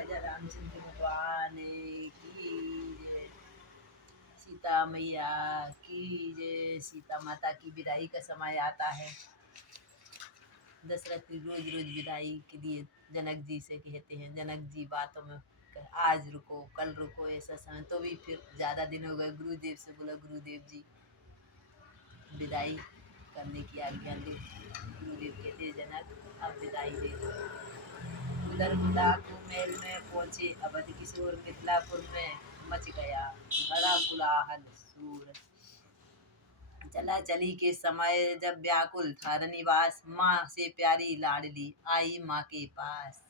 राजा रामचंद्र भगवान की जय। सीता मैया की जय। सीता माता की विदाई का समय आता है। दशरथ रोज रोज विदाई के लिए जनक जी से कहते हैं, जनक जी बातों में आज रुको कल रुको ऐसा समय, तो भी फिर ज़्यादा दिन हो गए। गुरुदेव से बोला, गुरुदेव जी विदाई करने की आज्ञा दो। गुरुदेव कहते, जनक अब विदाई दे दो। उधर मिलापू मेल में पहुंचे अवध किशोर, मिथिलापुर में मच गया बड़ा कोलाहल शोर। चला चली के समय जब व्याकुल था रनिवास, माँ से प्यारी लाडली आई माँ के पास।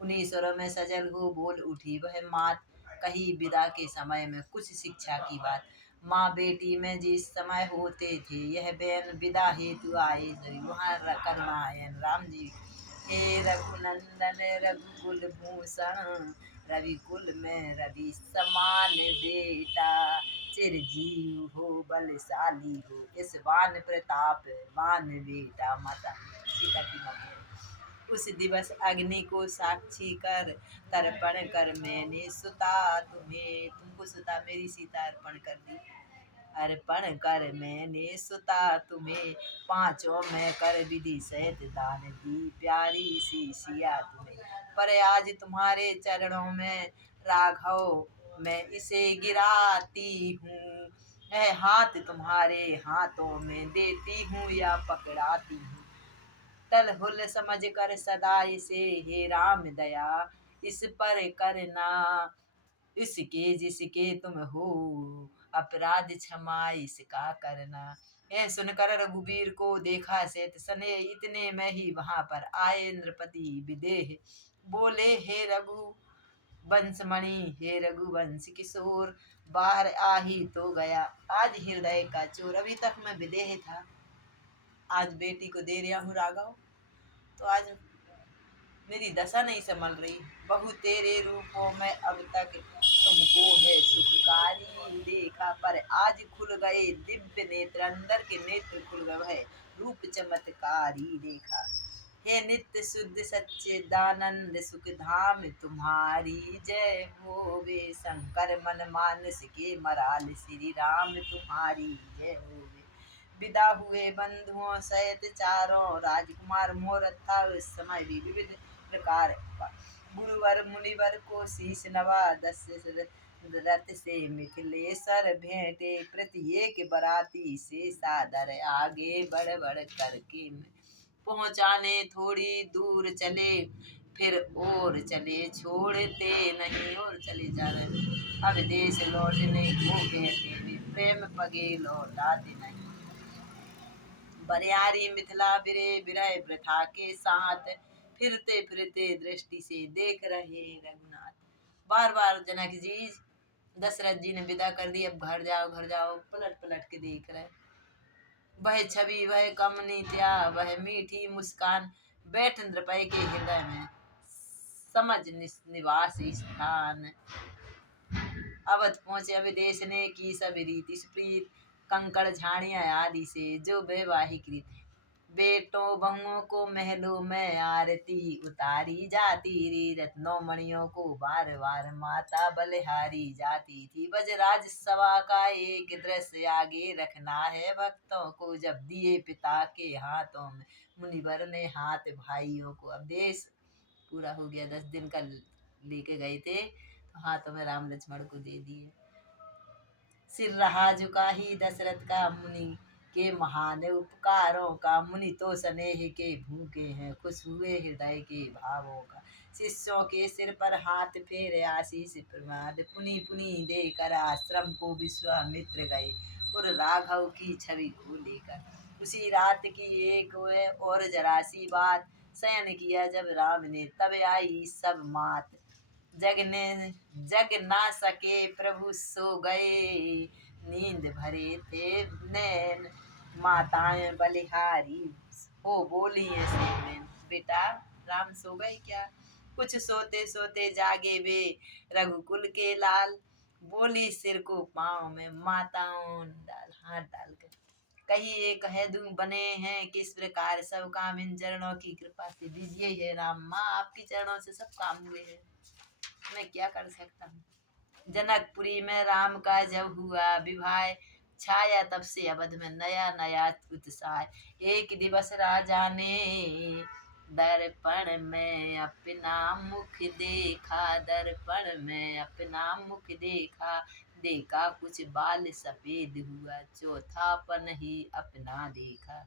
उन्हीं स्वरों में सजल हो बोल उठी वह मात, कही विदा के समय में कुछ शिक्षा की बात। माँ बेटी में जिस समय होते थे यह बहन, विदा हेतु आए सभी वहाँ करुणायन राम जी। हे रघुनंदन रघुकुल भूषण, रवि कुल में रवि समान बेटा। चिरजीव हो बलशाली हो इस बान प्रताप बान बेटा। माता सीता की माँ उस दिवस अग्नि को साक्षी कर, तर्पण कर मैंने सुता तुम्हें। तुमको सुता मेरी सीता अर्पण कर दी। अर्पण कर मैंने सुता तुम्हें, पांचों में कर विधि सहित दान दी प्यारी सी सिया तुम्हें। पर आज तुम्हारे चरणों में राघव मैं इसे गिराती हूँ, है हाथ तुम्हारे हाथों में देती हूँ या पकड़ाती हूँ। तलहुल समझ कर सदा इसे हे राम दया इस पर करना, इसके जिसके तुम हो अपराध क्षमा इसका करना। यह सुनकर रघुवीर को देखा सेत सने, इतने में ही वहां पर आए नृपति विदेह। बोले हे रघु वंशमणि हे रघुवंश किशोर, बाहर आ ही तो गया आज हृदय का चोर। अभी तक मैं विदेह था, आज बेटी को दे रहा हूँ राघव, तो आज मेरी दशा नहीं संभल रही। बहु तेरे रूपों में अब तक तुमको है सुखकारी देखा, पर आज खुल गए दिव्य नेत्र, अंदर के नेत्र खुल गए रूप चमत्कारी देखा। हे नित्य शुद्ध सच्चिदानंद सुख धाम तुम्हारी जय होवे, शंकर मन मानस के मराल श्री राम तुम्हारी जय होवे। विदा हुए बंधुओं सहित चारों राजकुमार, मोर था उस समय भी विविध प्रकार। गुरुवर मुनिवर को शीश नवा, दशरथ से मिथिलेश्वर भेंटे, प्रत्येक बराती से सादर आगे बढ़ बढ़ करके पहुँचाने थोड़ी दूर चले, फिर और चले छोड़ते नहीं और चले जा रहे। अब देश लौटने को कहते वे प्रेम पगे लौटाते नहीं। बरियारी मिथिला बिरे बिरह प्रथा के साथ, फिरते फिरते दृष्टि से देख रहे रघुनाथ। बार बार जनक जी दशरथ जी ने विदा कर दी, अब घर जाओ पलट पलट के देख रहे। वह छवि वह कमनीत्या वह मीठी मुस्कान, बैठ नृपय के हृदय में समझ निवास स्थान। अवध पहुंचे अब देश ने की सब रीति सुप्रीत, कंकड़ झाड़ियां आदि से जो वैवाहिक रीत। बेटों बहुओं को महलों में आरती उतारी जाती री, रत्नों मणियों को बार बार माता बलिहारी जाती थी। बजराज सभा का एक दृश्य आगे रखना है भक्तों को, जब दिए पिता के हाथों में मुनिवर ने हाथ भाइयों को। अब देश पूरा हो गया, 10 दिन का लेके गए थे, तो हाथों में राम लक्ष्मण को दे दिए। सिर रहा झुका ही दशरथ का मुनि के महान उपकारों का, मुनि तो स्नेह के भूखे हैं खुश हुए हृदय के भावों का। शिष्यों के सिर पर हाथ फेरे आशीष प्रमाद, पुनि पुनि देकर आश्रम को विश्वामित्र गए और राघव की छवि को लेकर। उसी रात की एक और जरा सी बात, शयन किया जब राम ने तब आई सब मात। जग ना सके प्रभु सो गए, नींद भरे थे नैन माताएं बलिहारी हो बोली ऐसे नैन। बेटा राम सो गए क्या? कुछ सोते सोते जागे वे रघुकुल के लाल, बोली सिर को पाँव में माताओं डाल हाथ डालकर। कही एक है दू बने हैं किस प्रकार सब काम इन चरणों की कृपा से दीजिए है राम। माँ आपकी चरणों से सब काम हुए हैं। मैं क्या कर सकता हूँ। जनकपुरी में राम का जब हुआ विवाह, छाया तब से अवध में नया नया उत्साह। एक दिवस राजा ने दर्पण में अपना मुख देखा, दर्पण में अपना मुख देखा, देखा कुछ बाल सफेद हुआ, चौथापन ही अपना देखा।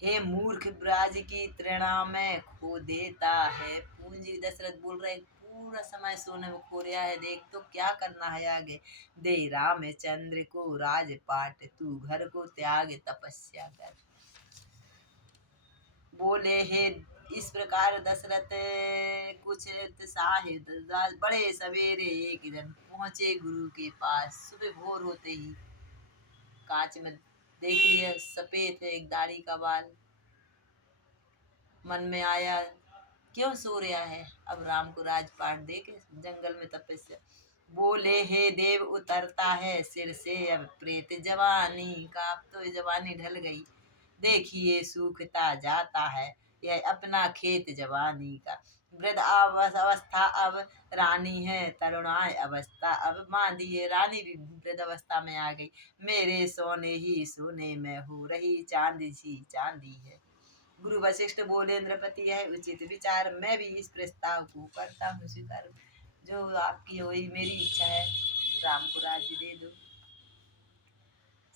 हे मूर्ख ब्राज की तृणा में खो देता है पूंजी। दशरथ बोल रहे पूरा समय सोने में खो रहा है, देख तो क्या करना है आगे। दे रामचंद्र को राजपाट, तू घर को त्याग तपस्या कर। बोले हे इस प्रकार दशरथ कुछ उत्साह, बड़े सवेरे एक दिन पहुंचे गुरु के पास। सुबह भोर होते ही कांच में देख लिया सफेद है एक दाढ़ी का बाल। मन में आया क्यों सो रहा है, अब राम को राजपाट दे के जंगल में तपस्या। बोले हे देव उतरता है सिर से अब प्रेत जवानी का, अब तो जवानी ढल गई, देखिए सूखता जाता है यह अपना खेत जवानी का। वृद्ध अवस्था अब रानी है, तरुणाई अवस्था अब बांधी है। रानी भी वृद्ध अवस्था में आ गई, मेरे सोने ही सोने में हो रही चांदी सी चांदी है। गुरु वशिष्ठ बोले नृपति है उचित विचार, मैं भी इस प्रस्ताव को करता हूँ स्वीकार। जो आपकी वही मेरी इच्छा है, राम को राज्य दे दो।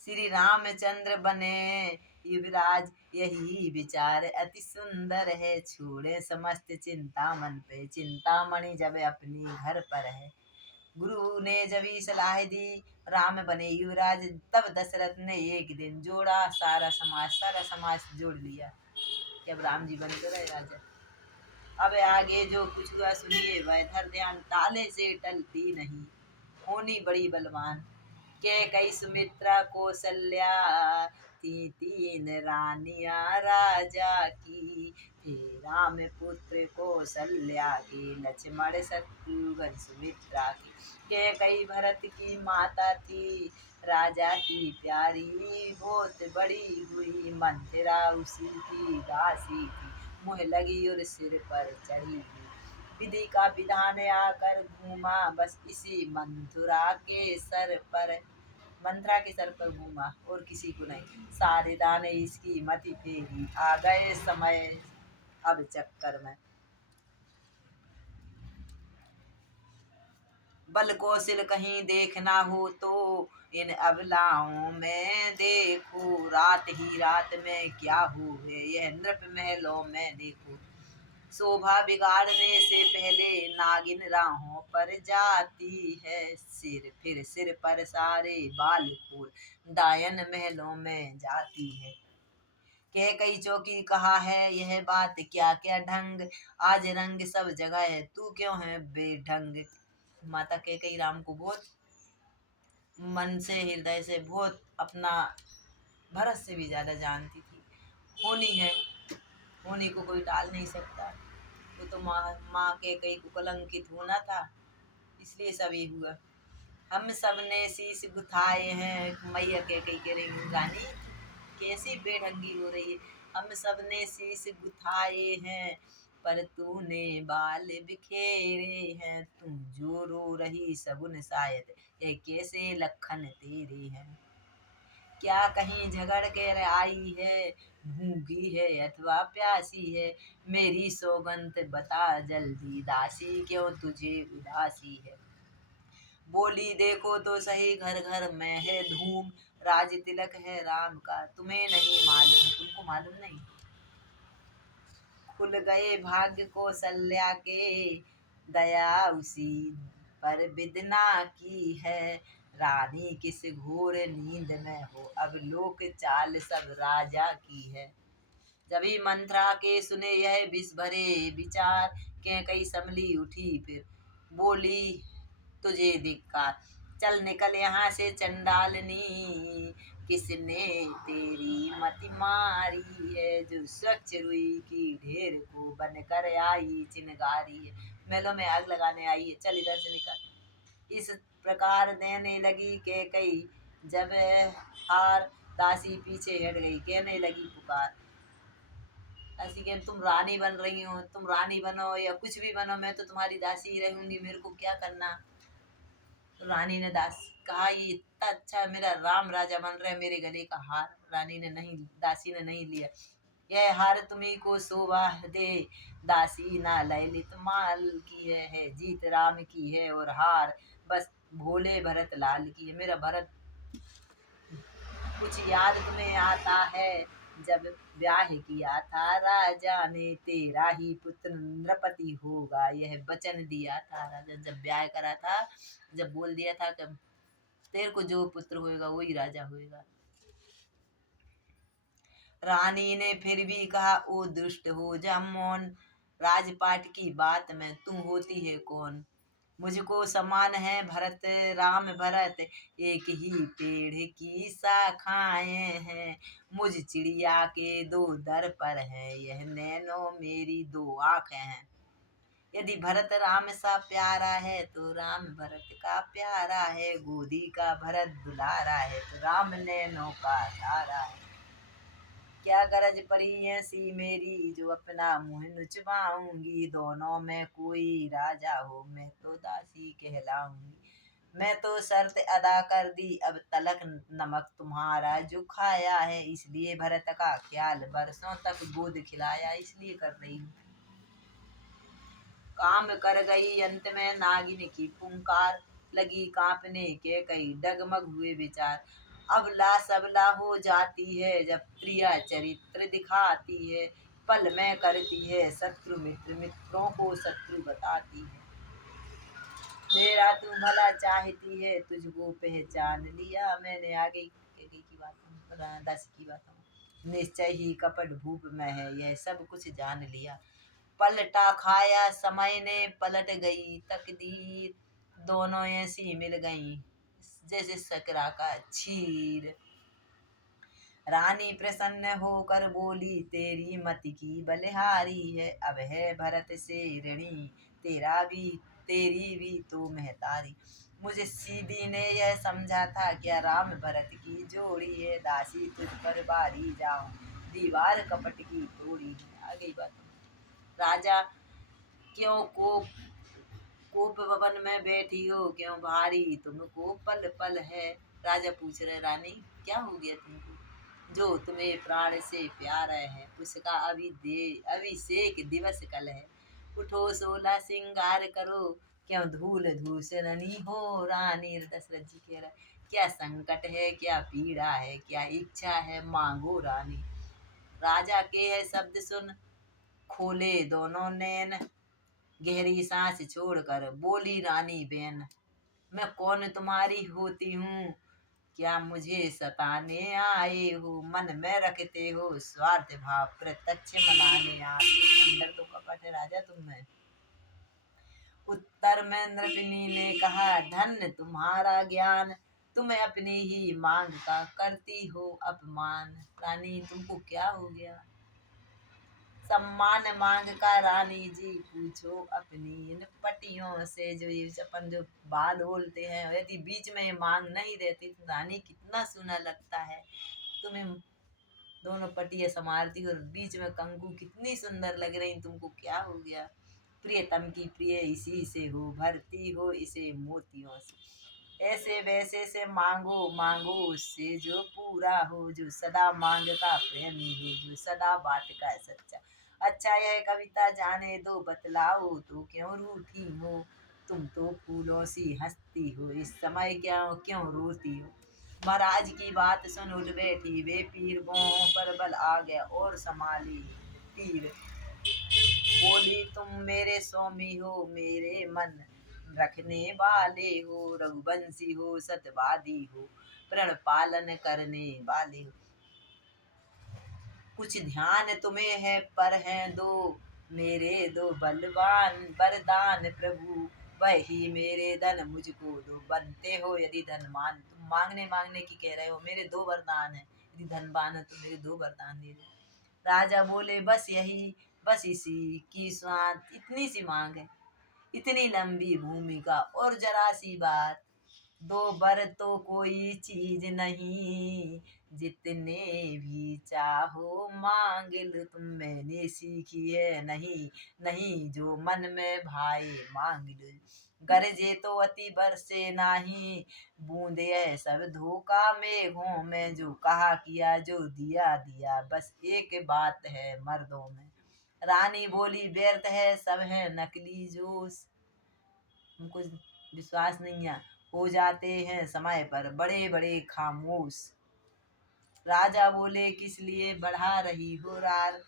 श्री रामचंद्र बने युवराज यही विचार अति सुंदर है, छोड़े समस्त चिंता मन पे, चिंतामणि जब अपनी घर पर है। गुरु ने जब सलाह दी राम बने युवराज, तब दशरथ ने एक दिन जोड़ा सारा समाज जोड़ लिया कि अब राम जी बन गए राजा। अब आगे जो कुछ हुआ सुनिए, वह धर ध्यान, ताले से टलती नहीं होनी बड़ी बलवान। के कई सुमित्रा कौशल्या थी तीन रानियां राजा की, थे राम पुत्र कौशल्या के, लक्ष्मण शत्रुघ्न सुमित्रा की। के कई भरत की माता थी राजा की प्यारी, बहुत बड़ी हुई मंथरा उसी की दासी थी, मुँह लगी और सिर पर चढ़ी हुई। विधि का विधान आकर घूमा बस इसी मंथुरा के सर पर, मंथरा के सर पर घूमा और किसी को नहीं। सारे दाने इसकी मति फेरी, आ गए समय अब चक्कर में। बल कौशल कहीं देखना हो तो इन अबलाओं में देखो, रात ही रात में क्या हो है यह नृप महलों में देखो। शोभा बिगाड़ने से पहले नागिन राहों पर जाती है, सिर फिर सिर पर सारे बाल खोल डायन महलों में जाती है। कह कई चौकी कहा है यह बात क्या क्या ढंग, आज रंग सब जगह तू क्यों है बेढंग। माता कह कई राम को बहुत मन से हृदय से बहुत अपना भरत से भी ज्यादा जानती थी। होनी है, होनी को कोई टाल नहीं सकता। वो तो माँ के कई को कलंकित होना था, इसलिए सब ये हुआ। हम सब ने शीश गुथाए हैं, मैया के कई कह रही रानी कैसी बेढंगी हो रही है। हम सब ने शीश गुथाए हैं पर तूने बाल बिखेरे हैं, तुम जो रो रही सगुन शायद ये कैसे लखन तेरे हैं। क्या कहीं झगड़ कर आई है, भूखी है अथवा प्यासी है, मेरी सौगंध बता जल्दी दासी क्यों तुझे उदासी है। बोली देखो तो सही घर घर में है धूम, राज तिलक है राम का तुम्हें नहीं मालूम, तुमको मालूम नहीं। खुल गए भाग्य कौशल्या के, दया उसी पर विदना की है, रानी किस घोर नींद में हो अब लोक चाल सब राजा की है। जभी मंत्रा के सुने यह विष भरे विचार, के कई संभली उठी फिर बोली तुझे धिक्कार। चल निकल यहाँ से चंडालनी, किसने तेरी मति मारी है, जो स्वच्छ रुई की ढेर को बनकर आई चिनगारी है। मेलों में आग लगाने आई है, चल इधर से निकल। इस प्रकार देने लगी के कई जब हार, दासी पीछे हट गई कहने लगी पुकार। दासी के तुम रानी बन रही हो, तुम रानी बनो या कुछ भी बनो, मैं तो तुम्हारी दासी ही रहूंगी, मेरे को क्या करना। तो रानी ने दास कहा ये इतना अच्छा मेरा राम राजा बन रहा है, मेरे गले का हार। रानी ने नहीं, दासी ने नहीं लिया। यह हार तुम्ही को शोभा दे, दासी ना ललित माल की है जीत राम की है, और हार बस भोले भरत लाल की है। मेरा भरत, कुछ याद तुम्हें आता है जब ब्याह किया था राजा ने, तेरा ही पुत्र नृपति होगा, यह वचन दिया था राजा। जब ब्याह करा था, जब बोल दिया था कि तेरे को जो पुत्र होएगा वही राजा होएगा। रानी ने फिर भी कहा ओ दुष्ट हो जा मौन, राजपाट की बात में तू होती है कौन। मुझको समान है भरत राम भरत, एक ही पेड़ की शाखाएं हैं, मुझ चिड़िया के दो दर पर है, यह नैनो मेरी दो आंखें हैं। यदि भरत राम सा प्यारा है तो राम भरत का प्यारा है, गोदी का भरत दुलारा है तो राम नैनो का तारा है। क्या गरज पड़ी ऐसी मेरी जो अपना मुँह नुचवाऊंगी, दोनों में कोई राजा हो मैं तो दासी कहलाऊंगी। मैं तो शर्त अदा कर दी अब तलक नमक तुम्हारा जो खाया है, इसलिए भरत का ख्याल बरसों तक गोद खिलाया, इसलिए कर रही हूँ। काम कर गई अंत में नागिन की पुकार, लगी कांपने के कई डगमग हुए विचार। अबला सबला हो जाती है जब प्रिया चरित्र दिखाती है, पल में करती है शत्रु मित्र, मित्रों को शत्रु बताती है। मेरा तू भला चाहती है तुझको पहचान लिया मैंने, आगे की बात 10 की बात निश्चय ही कपट भूप में है, यह सब कुछ जान लिया। पलटा खाया समय ने पलट गई तकदीर, दोनों ऐसी मिल गई जैसे सकरा का छीर। रानी प्रसन्न होकर बोली तेरी मति की बलिहारी है, अब है भरत से ऋणी तेरी भी तो महतारी। मुझे सीधी ने यह समझा था क्या राम भरत की जोड़ी है, दासी तुझ पर बारी जाऊं दीवार कपट की तोड़ी है। आ गई बात। राजा क्यों कोप भवन में बैठी हो, क्यों भारी तुमको पल पल है। राजा पूछ रहे रानी क्या हो गया तुमको, जो तुम्हें प्राण से प्यार है उसका अभिषेक दिवस कल है। उठो 16 श्रृंगार करो, क्यों धूल धूसरनी हो रानी। दशरथ जी कह रहे क्या संकट है क्या पीड़ा है क्या इच्छा है मांगो रानी। राजा के है शब्द सुन खोले दोनों नैन, गहरी सांस छोड़कर बोली रानी बेन। मैं कौन तुम्हारी होती हूँ, क्या मुझे सताने आए हो, मन में रखते हो स्वार्थ भाव प्रत्यक्ष मनाने आते। अंदर तो कपट है राजा तुम में। उत्तर में नृपिनी ने कहा धन्य तुम्हारा ज्ञान, तुम अपनी ही मांग का करती हो अपमान। रानी तुमको क्या हो गया, सम्मान मांग का रानी जी पूछो अपनी इन पटियों से। जो ये अपन जो बाल बोलते हैं, यदि बीच में मांग नहीं देती तो रानी कितना सुना लगता है। तुम्हें दोनों पटिया संभालती और बीच में कंकु कितनी सुंदर लग रही, तुमको क्या हो गया। प्रियतम की प्रिय इसी से हो, भरती हो इसे मोतियों से। ऐसे वैसे से मांगो मांगो उससे जो पूरा हो, जो सदा मांग का प्रेमी हो, जो सदा बात का सच्चा। अच्छा यह कविता जाने दो बतलाओ तो क्यों रूठी हो, तुम तो फूलों सी हंसती हो इस समय क्या क्यों रोती हो। महाराज की बात सुन उठ बैठी वे पीर, बाहों पर बल आ गया और संभाली तीर। बोली तुम मेरे स्वामी हो मेरे मन रखने वाले हो, रघुवंशी हो सतवादी हो प्रण पालन करने वाले हो। कुछ ध्यान तुम्हें है पर हैं दो मेरे दो बलवान वरदान प्रभु, वही मेरे धन मुझको दो। बनते हो यदि धनवान, तुम मांगने मांगने की कह रहे हो, मेरे दो वरदान है, यदि धनवान है तो मेरे दो वरदान दे दो। राजा बोले बस यही बस इसी की स्वाद, इतनी सी मांग है इतनी लंबी भूमिका और जरा सी बात। दो बर तो कोई चीज नहीं, जितने भी चाहो मांग लो तुम, मैंने सीखी है नहीं नहीं जो मन में भाए मांग लो। गरजे तो अति बरसे नाही, बूंदे है सब धोखा मेघों में, जो कहा किया जो दिया दिया, बस एक बात है मर्दों में। रानी बोली व्यर्थ है सब है नकली जोश, हमको विश्वास नहीं है, हो जाते हैं समय पर बड़े बड़े खामोश। राजा बोले किस लिए बढ़ा रही हो रार,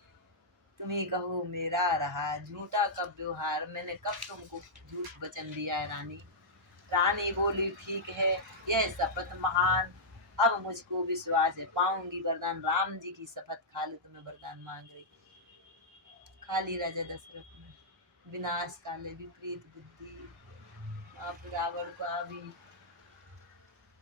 तुम्ही कहो मेरा रहा झूठा कब व्यवहार, मैंने कब तुमको झूठ वचन दिया है रानी। रानी बोली ठीक है यह शपथ महान, अब मुझको विश्वास है पाऊंगी वरदान, राम जी की शपथ खा लो तुम्हें वरदान मांग रही। खाली राजा दशरथ ने विनाश काले विपरीत बुद्धि, आप रावण को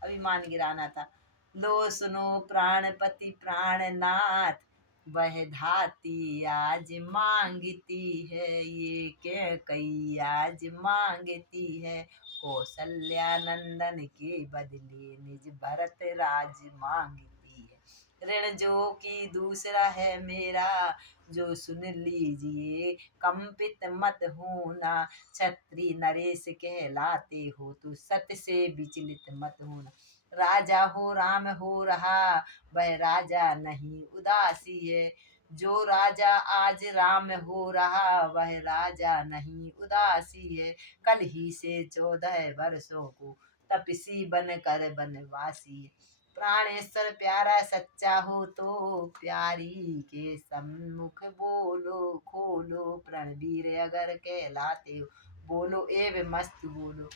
अभिमान गिराना था। लो सुनो प्राणपति प्राणनाथ, वह धाती आज मांगती है, ये के कई आज मांगती है, कौशल्या नंदन के बदले निज भरत राज मांगती है। ऋण जो कि दूसरा है मेरा, जो सुन लीजिए कंपित मत होना, क्षत्रिय नरेश कहलाते हो तो सत्य से विचलित मत होना। राजा हो राम हो रहा, वह राजा नहीं उदासी है, जो राजा आज राम हो रहा, वह राजा नहीं उदासी है। कल ही से 14 वर्षों को तपसी बन कर बनवासी है। प्राणेश्वर प्यारा सच्चा हो तो प्यारी के सम्मुख बोलो खोलो, प्रणवीर अगर कहलाते हो बोलो एव मस्त बोलो।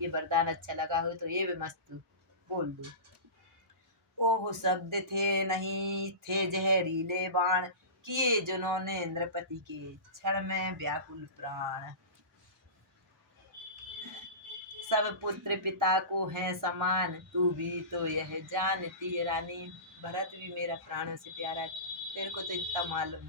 ये वरदान अच्छा लगा हो तो एव मस्त बोल दो। ओह शब्द थे नहीं थे जहरीले बाण, किए जिन्होंने नृपति के क्षण में व्याकुल प्राण। सब पुत्र पिता को है समान, तू भी तो यह जानती है रानी, भरत भी मेरा प्राणों से प्यारा, तेरे को तो इतना मालूम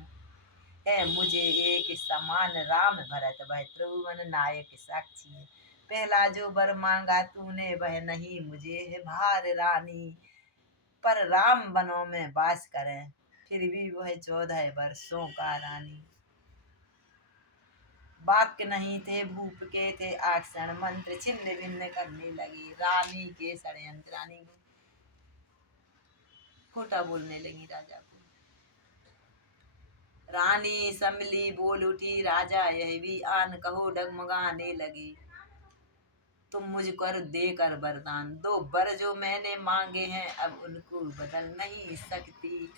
है मुझे एक समान राम भरत, वह त्रिभुवन नायक साक्षी है। पहला जो वर मांगा तूने वह नहीं मुझे है भार रानी, पर राम वनों में वास करें फिर भी वह 14 वर्षों का रानी। वाक्य नहीं थे भूप के थे आक्षण, मंत्र छिन्न भिन्न करने लगे, रानी के षड्यंत्र, रानी खोटा बोलने लगी राजा को। रानी समली बोल उठी राजा यह भी आन, कहो डगमगाने लगी, तुम मुझको देकर वरदान दो, वर जो मैंने मांगे हैं अब उनको बदल नहीं सकती,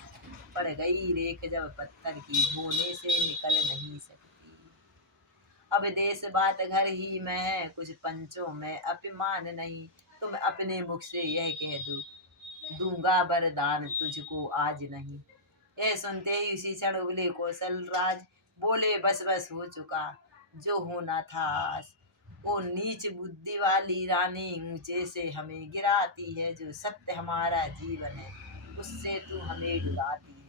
पड़ गई रेख जब पत्थर की धोने से निकल नहीं सकती। अब देश बात घर ही में है कुछ पंचों में अपमान नहीं, तुम अपने मुख से यह कह दो दूंगा वरदान तुझको आज नहीं। यह सुनते ही उसी क्षण उगले कौशल राज, बोले बस बस हो चुका जो होना था आज। वो नीच बुद्धि वाली रानी ऊंचे से हमें गिराती है, जो सत्य हमारा जीवन है उससे तू हमें डुबाती है।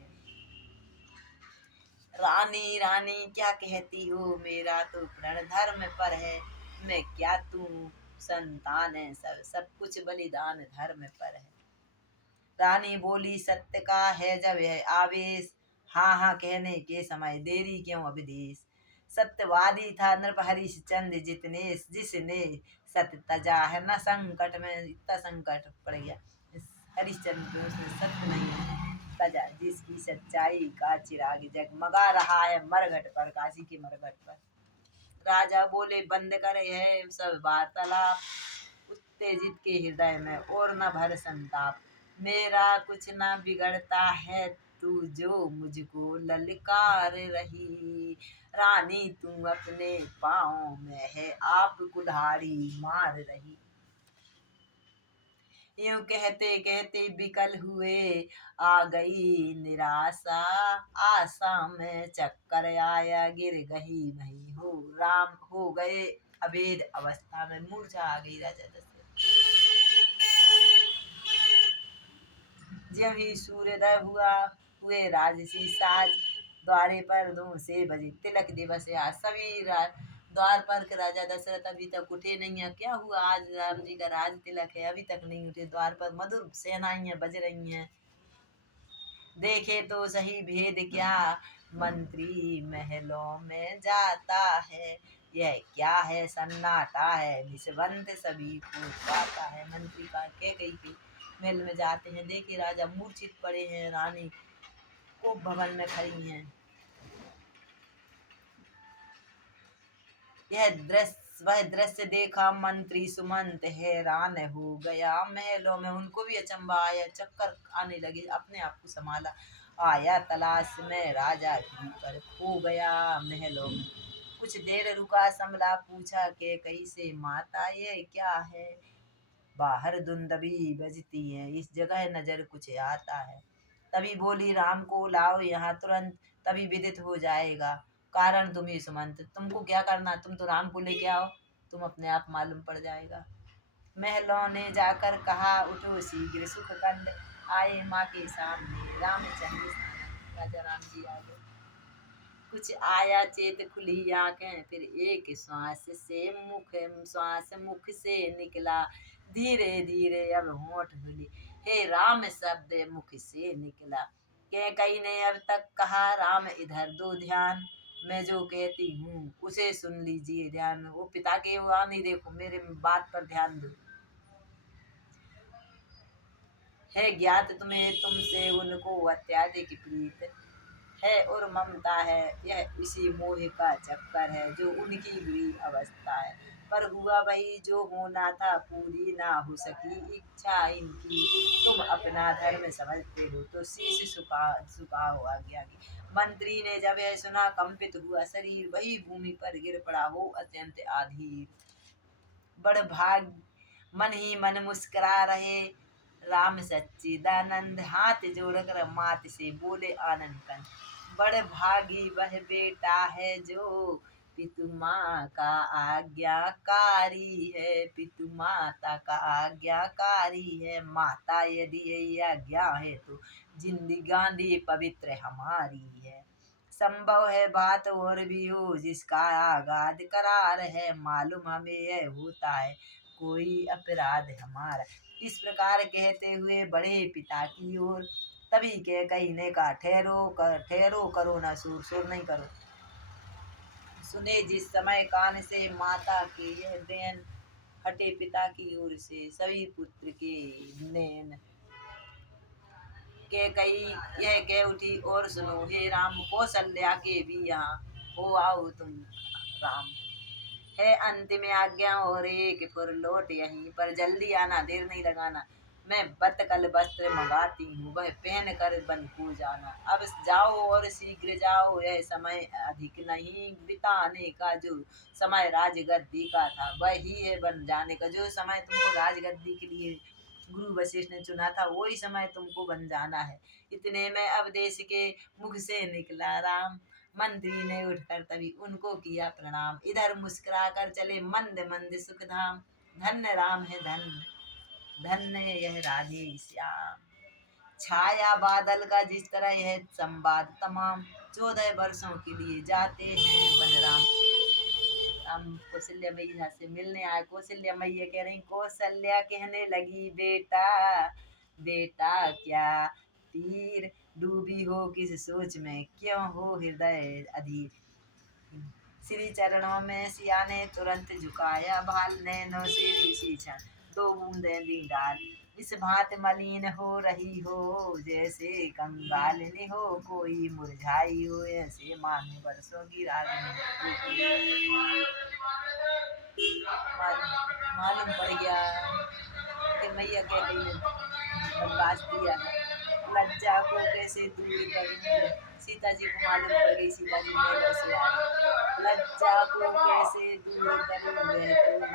रानी रानी क्या कहती हो मेरा तो प्रण धर्म पर है, मैं क्या तू संतान है सब कुछ बलिदान धर्म पर है। रानी बोली सत्य का है जब यह आवेश, हाँ हाँ कहने के समय देरी क्यों अभिदेश। सत्यवादी था नृप हरिश्चंद्र जितने जिसने सत्य तजा है न संकट में, इतना संकट पड़ गया हरिश्चंद्र को, उसने सत्य नहीं तजा, जिसकी सच्चाई का चिराग जगमगा रहा है मरघट पर, काशी के मरघट पर। राजा बोले बंद करे है सब वार्तालाप, उत्तेजित के हृदय में और न भर संताप, मेरा कुछ ना बिगड़ता है तू जो मुझको ललकार रही। रानी तू अपने पाँव में है आप कुल्हाड़ी मार रही। यूं कहते कहते विकल हुए आ गई निराशा, आशा में चक्कर आया गिर गई नहीं हो राम, हो गए अभेद अवस्था में मूर्छा आ गई राजा दशरथ। जब ही सूर्योदय हुआ हुए राजसी साज, द्वारे पर 2 से बजे तिलक दिवस है आज, सभी द्वार पर के राजा दशरथ अभी तक उठे नहीं है। क्या हुआ आज राम जी का राज तिलक है अभी तक नहीं उठे, द्वार पर मधुर सेनाइयां बज रही हैं, देखे तो सही भेद क्या, मंत्री महलों में जाता है। यह क्या है सन्नाटा है, निस्बंद सभी को पाता है। मंत्री का कैकई के महल में जाते हैं, देखे राजा मूर्छित पड़े हैं, रानी को भवन में खड़ी हैं। वह दृश्य देखा मंत्री सुमंत हैरान हो गया। महलों में उनको भी अचंबा आया, चक्कर आने लगे, अपने आप को संभाला। आया तलाश में राजा की पर खो गया महलों में। कुछ देर रुका, संभला, पूछा के कहीं से, माता ये क्या है। बाहर धुंधभी बजती है, इस जगह नजर कुछ आता है। तभी बोली, राम को लाओ यहाँ तुरंत, तभी विदित हो जाएगा कारण तुम्हें सुमंत। तुमको क्या करना, तुम तो राम को लेके आओ, तुम अपने आप मालूम पड़ जाएगा। महलों ने जाकर कहा, उठो शीघ्र सुख कंद, आए माँ के सामने रामचंद्र सामने। राजा राम जी आ गए। कुछ आया चेत, खुली आंखें, फिर एक श्वास मुख से निकला। धीरे धीरे अब होंठ खुली, हे राम शब्द मुख से निकला। कैकई ने अब तक कहा, राम इधर दो ध्यान, मैं जो कहती हूँ उसे सुन लीजिए ध्यान। वो पिता के वहाँ नहीं देखो, मेरे बात पर ध्यान दो। है ज्ञात तुम्हें तुमसे उनको अत्याधिक प्रीत है और ममता है। यह इसी मोह का चक्कर है जो उनकी बुरी अवस्था है। पर हुआ वही जो होना था, पूरी ना हो सकी इच्छा इनकी। तुम अपना धर्म समझते हो तो शीश झुका हो आज्ञा की। मंत्री ने जब यह सुना, कंपित हुआ शरीर, वही भूमि पर गिर पड़ा हो अत्यंत आधीर। बड़ भाग मन ही मन मुस्कुरा रहे राम सच्चिदानंद, हाथ जोड़कर मात से बोले आनंद कंद। बड़ भागी वह बेटा है जो पितु माँ का आज्ञाकारी है, पितु माता का आज्ञाकारी है। माता यदि यही आज्ञा है तो जिंदगानी पवित्र हमारी है। संभव है बात और भी हो जिसका आगाद करार है, मालूम हमें यह होता है कोई अपराध हमारा। इस प्रकार कहते हुए बड़े पिता की ओर। तभी कैकई ने कहा, ठहरो करो ना शोर, शोर नहीं करो। सुने जिस समय कान से माता के यह देन, हटे पिता की ओर से सभी पुत्र के नैन। कैकई यह कह उठी, और सुनो हे राम, कौशल्या के भी यहाँ हो आओ तुम राम। है अंतिम आज्ञा और एक पुर लौट यहीं पर, जल्दी आना, देर नहीं लगाना। मैं बतकल वस्त्र मंगाती हूँ, वह पहन कर बन को जाना। अब जाओ और शीघ्र जाओ, यह समय अधिक नहीं बिताने का। जो समय राजगद्दी का था वही है बन जाने का। जो समय तुमको राजगद्दी के लिए गुरु वशिष्ठ ने चुना था, वही समय तुमको बन जाना है। इतने में अब देश के मुख से निकला राम। मंत्री ने उठकर तभी उनको किया प्रणाम, इधर मुस्कुरा कर चले मंद मंद सुखधाम। धन्य राम है धन्य, धन्य यह राधे श्याम। छाया बादल का जिस तरह यह संवाद तमाम, 14 वर्षों के लिए जाते हैं बनराम। हम कौशल्या मैया से मिलने आए। कौशल्या मैया कह रही, कौशल्या कहने लगी, बेटा बेटा क्या तीर, डूबी हो किस सोच में, क्यों हो हृदय अधीर। श्री चरणों में सिया ने तुरंत झुकाया भाल, नैनों से ऋषि क्षण दो बूंदे दी डाल। इस भांत मलिन हो रही हो जैसे कंगालिनी हो कोई मुरझाई हो, ऐसे मानो बरसों की रागिनी। मालूम पड़ गया कि मैया कह गई है बनवास दिया है, लज्जा को कैसे दूर करूं। सीता जी को मालूम पड़ गई, सीता जी महलों से आ गई। लज्जा को कैसे दूर करूं, मैं तो नारी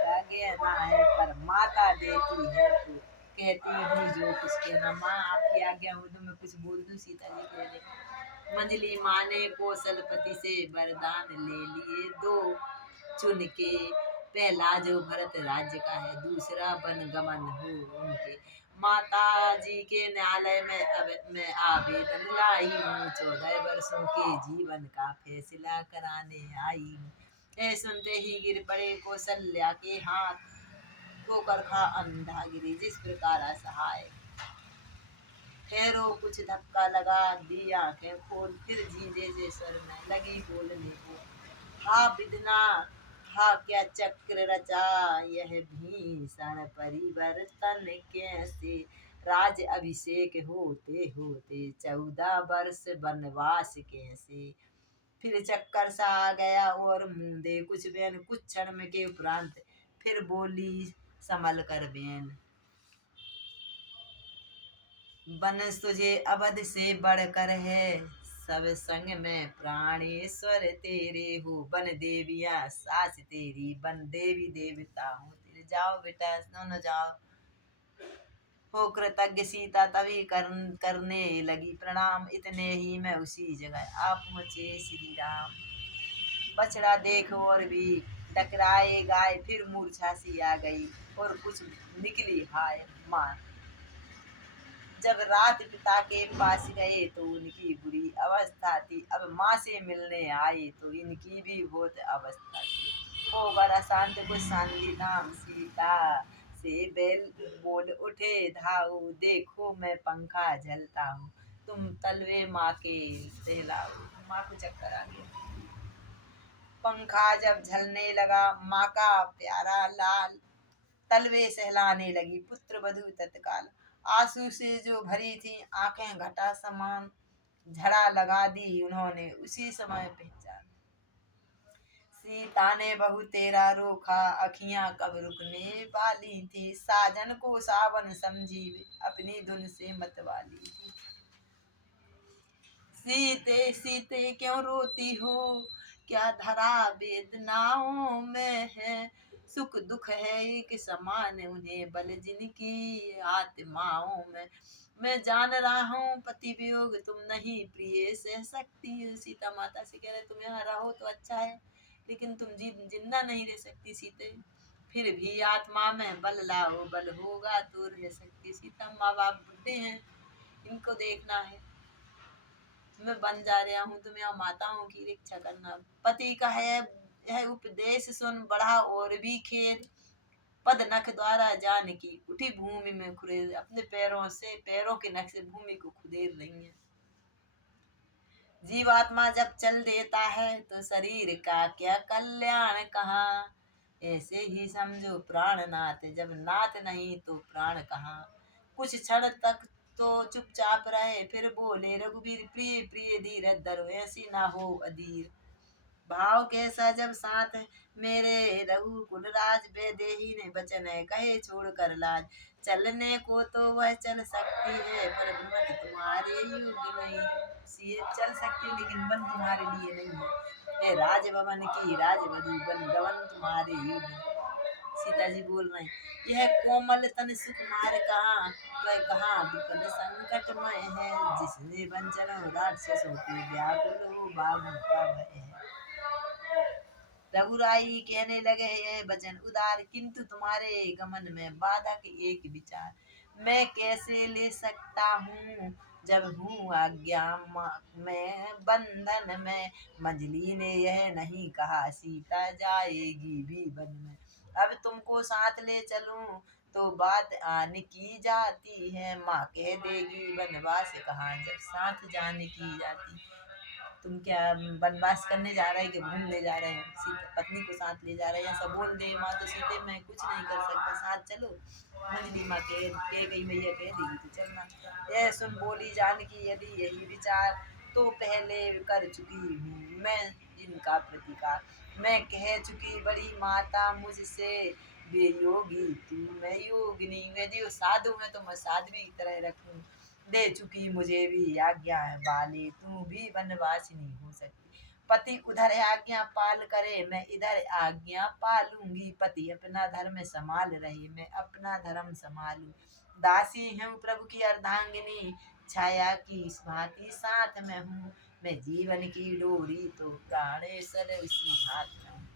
का कहना है, पर माता देती है तो कहती हूँ जो कुछ कहना। माँ आपकी आज्ञा हो तो मैं कुछ बोल दूं, सीता जी कह रही। मंजली माँ ने कौशलपति से वरदान ले लिए दो चुन के, पहला जो भरत राज्य का है, दूसरा वन गमन हो उनके। माता जी के न्यायालय में अब मैं आवेदन लाई हूँ, 14 वर्षों के जीवन का फैसला कराने आई हूँ। यह सुनते ही गिर पड़े कौशल्या के हाथ, ठोकर खा अंधा गिरी जिस प्रकार असहाय। ठहरो कुछ धक्का लगा, दी आंखें खोल, फिर झीझे जे स्वर में लगी बोलने को। हा विदना, हा क्या चक्र रचा, यह भीषण परिवर्तन कैसे। राज अभिषेक होते होते 14 वर्ष वनवास कैसे। फिर चक्कर सा आ गया और मूंदे कुछ बेन, कुछ क्षण में के उपरांत फिर बोली संभल कर बेन। बनस तुझे अवध से बढ़कर है, सब संग में प्राणेश्वर तेरे हो। बन देवियां सास तेरी, बन देवी देवता हूँ तेरे। जाओ बेटा दोनों जाओ। हो कृतज्ञ सीता तभी करने लगी प्रणाम, इतने ही में उसी जगह आप पहुँचे श्री राम। बछड़ा देख और भी टकराए गाय, फिर मूर्छा सी आ गई और कुछ निकली हाय माँ। जब रात पिता के पास गए तो उनकी बुरी अवस्था थी, अब माँ से मिलने आए तो इनकी भी बहुत अवस्था थी। ओ बड़ा शांत कुछ शांति नाम सीता से बैल बोल उठे धाऊ, देखो मैं पंखा झलता हूँ, तुम तलवे माँ के सहलाओ। माँ को चक्कर आ गया। पंखा जब झलने लगा, माँ का प्यारा लाल तलवे सहलाने लगी। पुत्र वधू तत्काल आंसू से जो भरी थी आंखें घटा समान, झड़ा लगा दी उन्होंने उसी समय पहचान। सीता ने बहु तेरा रोका, अखियां कब रुकने वाली थी, साजन को सावन समझी अपनी धुन से मतवाली थी। सीते सीते क्यों रोती हो, क्या धरा वेदनाओं में है, सुख दुख है एक समान उन्हें बल जिनकी आत्माओं में। मैं जान रहा हूँ पति वियोग तुम नहीं प्रिय सह सकती। सीता माता से कह रहे तुम यहाँ रहो तो अच्छा है, लेकिन तुम जिंदा नहीं रह सकती सीते, फिर भी आत्मा में बल लाओ, बल होगा तो रह सकती। सीता माँ बाप बुढ़े हैं, इनको देखना है, मैं बन जा रहा हूँ, तुम यहाँ माताओं की रक्षा करना। पति का है उपदेश सुन, बढ़ा और भी खेद, पद नख द्वारा जान की उठी भूमि में खुरेद। अपने पैरों से, पैरों के नख से भूमि को खुदेर रही है। जीवात्मा जब चल देता है तो शरीर का क्या कल्याण कहाँ, ऐसे ही समझो प्राणनाथ, जब नाथ नहीं तो प्राण कहाँ। कुछ क्षण तक तो चुपचाप रहे, फिर बोले रघुवीर प्रिय प्रिय धीरज धरो, ऐसी ना हो अधीर। भाव कैसा जब साथ मेरे रघुकुल राज, वैदेही ने वचन है कहे छोड़ कर लाज। चलने को तो वह चल सकती है, पर मत तुम्हारे योग्य नहीं। चल सकती लेकिन बन तुम्हारे लिए नहीं है, ये राजभवन की राजवधु बन गवन तुम्हारे योग्य। सीता जी बोल रहे हैं यह कोमल तन सुकुमार कहाँ, वह कहाँ विपद संकटमय है, जिसने वंचन राक्षसों के व्याकुल हो बाबू का भय है। रघुराई कहने लगे यह वचन उदार, किंतु तुम्हारे गमन में बाधक एक विचार। मैं कैसे ले सकता हूँ जब हूँ आज्ञा में बंधन में, मंजली ने यह नहीं कहा सीता जाएगी भी वन में। अब तुमको साथ ले चलूं तो बात आन की जाती है, माँ कह देगी वनवास कहाँ जब साथ जाने की जाती। तुम क्या वनवास करने जा रहे हैं कि घूमने जा रहे हैं, सीता पत्नी को साथ ले जा रहे हैं, सब बोल दे माँ तो सीते मैं कुछ नहीं कर सकता, साथ चलो। मंजली माँ कह गई मैया कह देगी तो चलना। यह सुन बोली जानकी यदि यही विचार, तो पहले कर चुकी हूँ मैं इनका प्रतिकार। मैं कह चुकी बड़ी माता मुझसे वे योगी तू मैं योगिनी, यदि वो साधु है तो मैं साध्वी की तरह रखूं। दे चुकी मुझे भी आज्ञा है बाले, तू भी वनवासिनी हो सकती। पति उधर आज्ञा पाल करे मैं इधर आज्ञा पालूंगी, पति अपना धर्म संभाल रहे मैं अपना धर्म संभालूं। दासी हूँ प्रभु की अर्धांगिनी, छाया की भांति साथ में हूँ, मैं जीवन की डोरी तो प्राणेश्वर उसी हाथ में हूँ।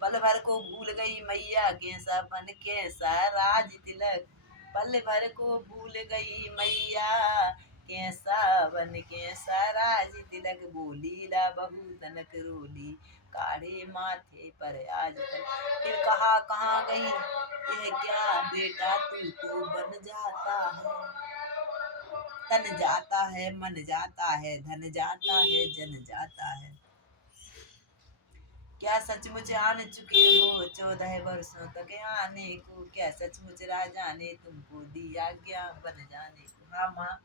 पल भर को भूल गई मैया कैसा बन कैसा राज तिलक, पल भर को भूल गई मैया कैसा बन कैसा राज तिलक। बोली ला बहु तनक रोली, काढ़े माथे पर आज तक। फिर कहा कहाँ गई यह क्या बेटा तू तो बन जाता है, तन जाता है, मन जाता है, धन जाता है, जन जाता है। क्या सचमुच आन चुके हो 14 वर्षों तक आने को? क्या सचमुच राजा ने तुमको दी आज्ञा बन जाने को? हाँ माँ।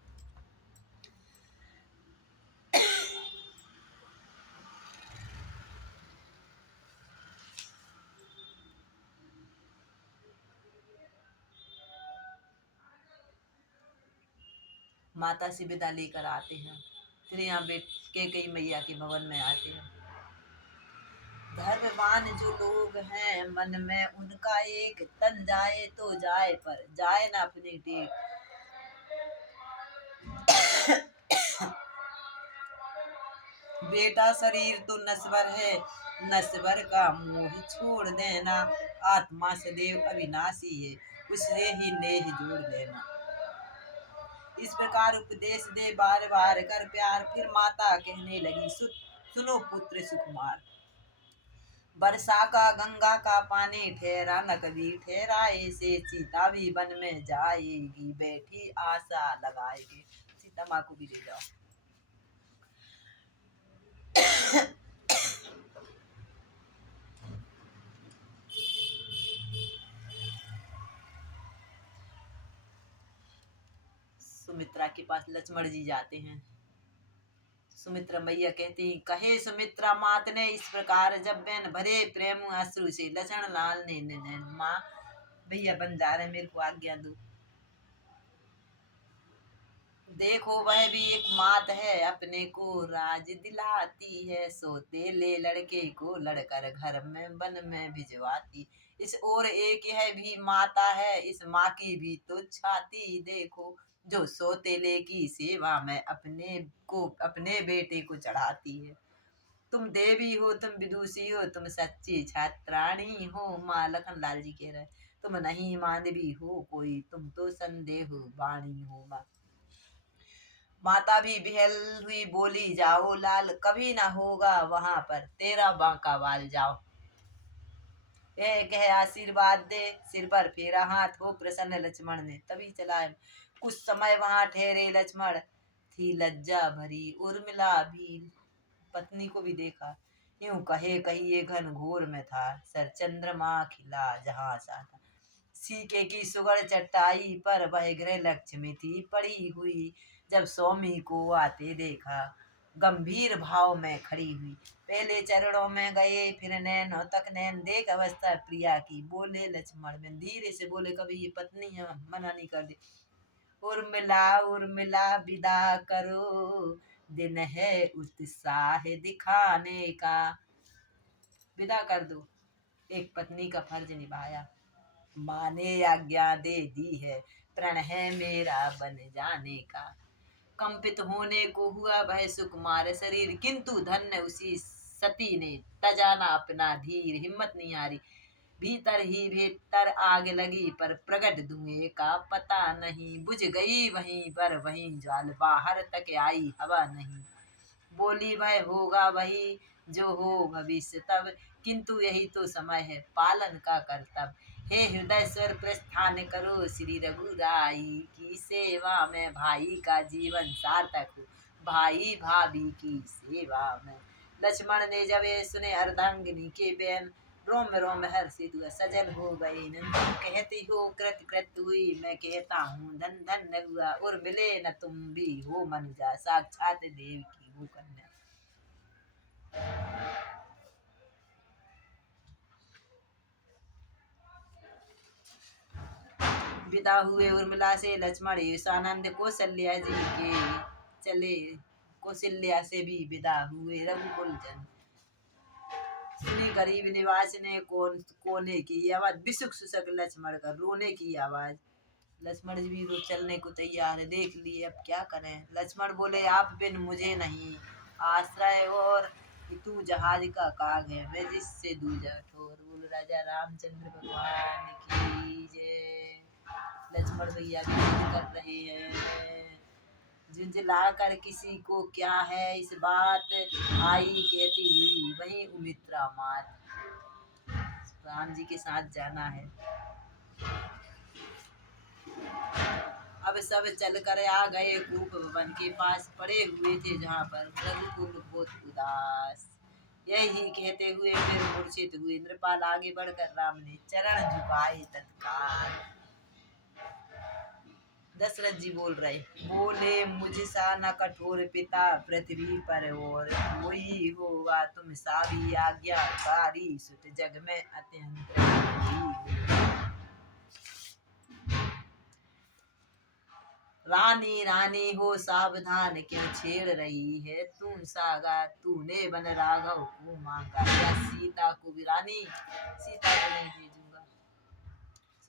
माता से विदा लेकर आते हैं, फिर यहाँ बेट के कई मैया के भवन में आते हैं। धर्मवान जो लोग हैं मन में उनका एक, तन जाए तो जाए पर जाए ना अपनी टेक। बेटा शरीर तो नश्वर है, नश्वर का मोह छोड़ देना। आत्मा सदैव अविनाशी है, उससे ही नेह जोड़ लेना। इस प्रकार उपदेश दे बार बार कर प्यार, फिर माता कहने लगी सुनो पुत्र सुकुमार। वर्षा का गंगा का पानी ठहरा न कभी ठहरा, ऐसे सीता भी वन में जाएगी बैठी आशा लगाएगी। सीता माँ को भी ले जाओ। सुमित्रा के पास लक्ष्मण जी जाते हैं। सुमित्रा मैया कहती, कहे सुमित्रा मात ने इस प्रकार, जब बैन भरे प्रेम अश्रु से लक्ष्मण लाल ने नैन। माँ भैया बन जा रहे, मेरे को आज्ञा दो। देखो वह भी एक मात है, अपने को राज दिलाती है, सोते ले लड़के को लड़कर घर में वन में भिजवाती। इस ओर एक यह भी माता है, इस माँ की भी तो छाती देखो, जो सोतेले की सेवा में अपने बेटे को चढ़ाती है। तुम देवी हो, तुम विदुषी हो, तुम सच्ची छात्राणी हो। माँ लखन लाल जी कह रहे, तुम नहीं मानवी हो कोई, तुम तो संदेह वाणी हो। माँ माता भी बिहल हुई बोली, जाओ लाल, कभी ना होगा वहां पर तेरा बांका बाल, जाओ। यह कह आशीर्वाद दे, सिर पर फेरा हाथ, हो प्रसन्न लक्ष्मण ने तभी चलाए। कुछ समय वहां ठहरे लक्ष्मण, थी लज्जा भरी उर्मिला भी, पत्नी को भी देखा। यूं कहे कहिए घन घोर में था, सर चंद्रमा खिला जहां सा था। सीके की सुगढ़ चटाई पर वह गृह लक्ष्मी थी पड़ी हुई, जब स्वामी को आते देखा गंभीर भाव में खड़ी हुई। पहले चरणों में गए, फिर नैनों तक नैन देख अवस्था प्रिया की, बोले लक्ष्मण में धीरे से बोले, कभी ये पत्नी है मना नहीं कर दी। उर्मिला उर्मिला विदा करो, दिन है उत्साह दिखाने का, विदा कर दो। एक पत्नी का फर्ज निभाया, माँ ने आज्ञा दे दी है, प्रण है मेरा बन जाने का। कंपित होने को हुआ वह सुकुमार शरीर, किंतु धन्य उसी सती ने तजा ना अपना धीर। हिम्मत नहीं हारी, भीतर ही भीतर आग लगी, पर प्रगट धुएं का पता नहीं। बुझ गई वहीं पर वहीं ज्वाल, बाहर तक आई हवा नहीं। बोली वह होगा वही जो हो भविष्य तब, किंतु यही तो समय है पालन का कर्तव्य। हे हृदय स्वर प्रस्थान करो, श्री रघुराई की सेवा में भाई का जीवन सार्थक हो, भाई भाभी की सेवा में। लक्ष्मण ने जब ये सुने अर्धांगिनी के बयान, रोम रोम हर्षित हुआ, सजल हो गए नंदन। कहती हो कृत कृत हुई, मैं कहता हूँ धन धन हुआ, और मिले न तुम भी हो मनुजा, साक्षात देव की वो कन्या। विदा हुए उर्मिला से लक्ष्मण, ईशानंद कौशल्या जी के चले, कौशल्या से भी विदा हुए रघुकुल जन। सुनी गरीब निवास ने कोने की आवाज, बिसुक सुसक लक्ष्मण का रोने की आवाज। लक्ष्मण जी भी चलने को तैयार है, देख लिए अब क्या करें। लक्ष्मण बोले, आप बिन मुझे नहीं आश्रय, और तू जहाज का काग है, मैं जिससे दूजा ठोर। बोलो राजा रामचंद्र भगवान की जय। लक्ष्मण भैया भी कर रहे हैं, झुंझला कर किसी को क्या है इस बात, आई कहती हुई वही उमित्रा मात, राम जी के साथ जाना है। अब सब चल कर आ गए कूप वन के पास, पड़े हुए थे जहाँ पर रघुकुल बहुत उदास। यही कहते हुए फिर मूर्छित हुए नृपाल, आगे बढ़कर राम ने चरण झुकाए तत्काल। दशरथ जी बोल रहे, बोले मुझसा न कठोर पिता पृथ्वी पर और कोई होगा, तुम सा भी आज्ञाकारी सुत जग में अत्यंत कोई। रानी रानी हो सावधान क्यों छेड़ रही है, तू सागा तूने बन राघव को मांगा, या सीता को भी। रानी सीता को नहीं भेजूंगा,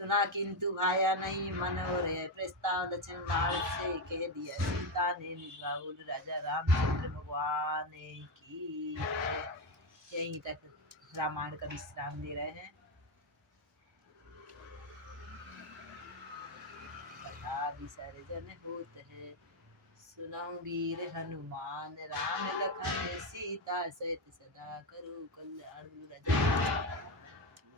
सुना किंतु भाया नहीं मन और प्रस्ताव दक्षिण भारत से कह दिया, सीता ने निभा बोल राजा रामचंद्र भगवान की। यहीं तक रामायण का विश्राम ले रहे हैं। विसर्जन होत है, सुनाऊं वीर हनुमान, राम लखन सीता सहित सदा करो कल्याण।